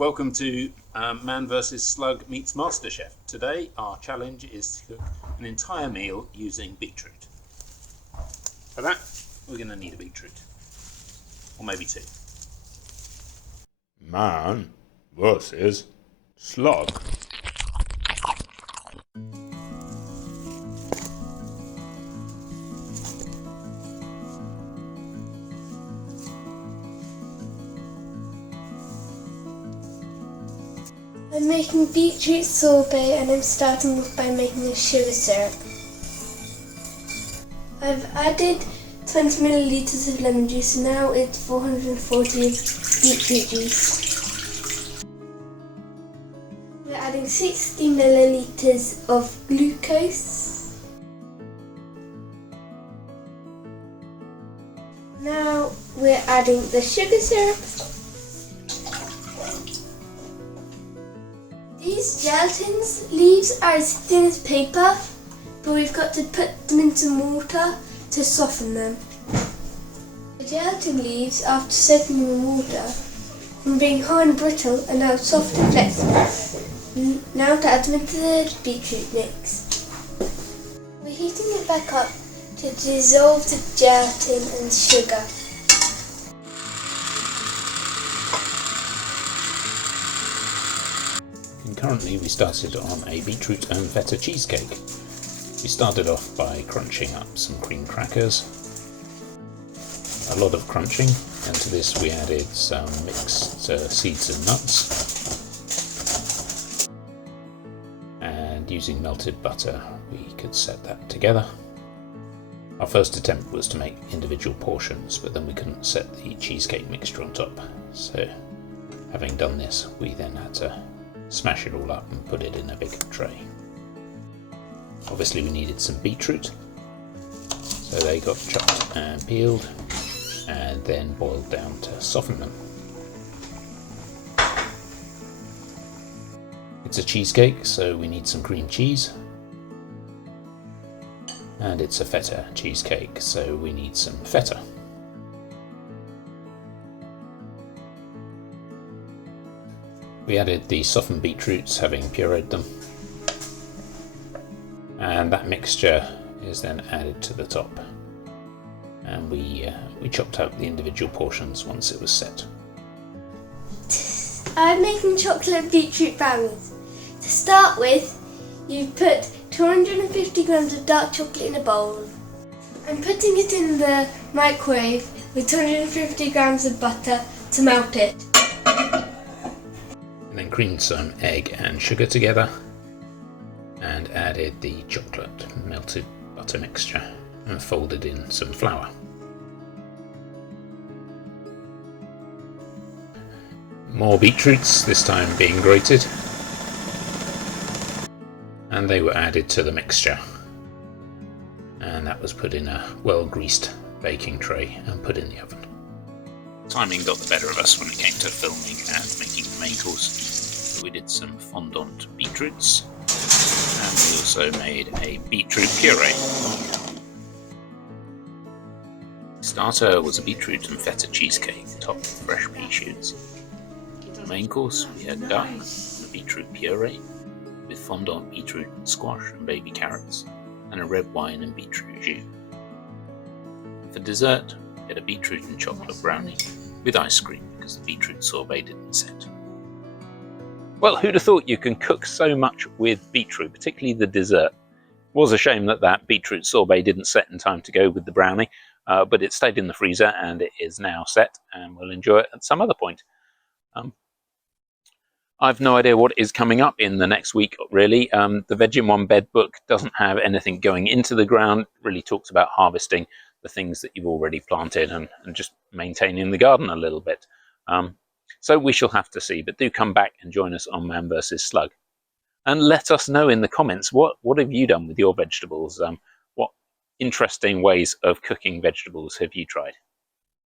Welcome to Man vs Slug meets MasterChef. Today our challenge is to cook an entire meal using beetroot. For that we're going to need a beetroot, or maybe two. Man versus Slug. I'm making beetroot sorbet and I'm starting off by making a sugar syrup. I've added 20 millilitres of lemon juice and now it's 440 of beetroot juice. We're adding 60 millilitres of glucose. Now we're adding the sugar syrup. These gelatin leaves are as thin as paper, but we've got to put them into water to soften them. The gelatin leaves, after soaking them in water, from being hard and brittle, are now soft and flexible. Now to add them into the beetroot mix. We're heating it back up to dissolve the gelatin and sugar. Concurrently, we started on a beetroot and feta cheesecake. We started off by crunching up some cream crackers, a lot of crunching, and to this we added some mixed seeds and nuts, and using melted butter we could set that together. Our first attempt was to make individual portions, but then we couldn't set the cheesecake mixture on top, so having done this we then had to smash it all up and put it in a big tray. Obviously we needed some beetroot, so they got chopped and peeled and then boiled down to soften them. It's a cheesecake, so we need some cream cheese, and it's a feta cheesecake, so we need some feta. We added the softened beetroots, having pureed them, and that mixture is then added to the top, and we chopped out the individual portions once it was set. I'm making chocolate beetroot brownies. To start with, you put 250 grams of dark chocolate in a bowl. I'm putting it in the microwave with 250 grams of butter to melt it. And then creamed some egg and sugar together and added the chocolate melted butter mixture and folded in some flour. More beetroots, this time being grated, and they were added to the mixture, and that was put in a well greased baking tray and put in the oven. Timing got the better of us when it came to filming and making the main course. We did some fondant beetroots, and we also made a beetroot puree. Starter was a beetroot and feta cheesecake topped with fresh pea shoots. The main course, we had duck and a beetroot puree with fondant beetroot, squash and baby carrots, and a red wine and beetroot jus. For dessert, we had a beetroot and chocolate brownie with ice cream because the beetroot sorbet didn't set. Well, who'd have thought you can cook so much with beetroot, particularly the dessert? It was a shame that that beetroot sorbet didn't set in time to go with the brownie, but it stayed in the freezer and it is now set, and we'll enjoy it at some other point. I've no idea what is coming up in the next week, really. The Veg in One Bed book doesn't have anything going into the ground. It really talks about harvesting the things that you've already planted and just maintaining the garden a little bit. So we shall have to see, but do come back and join us on Man vs Slug. And let us know in the comments, what have you done with your vegetables? What interesting ways of cooking vegetables have you tried?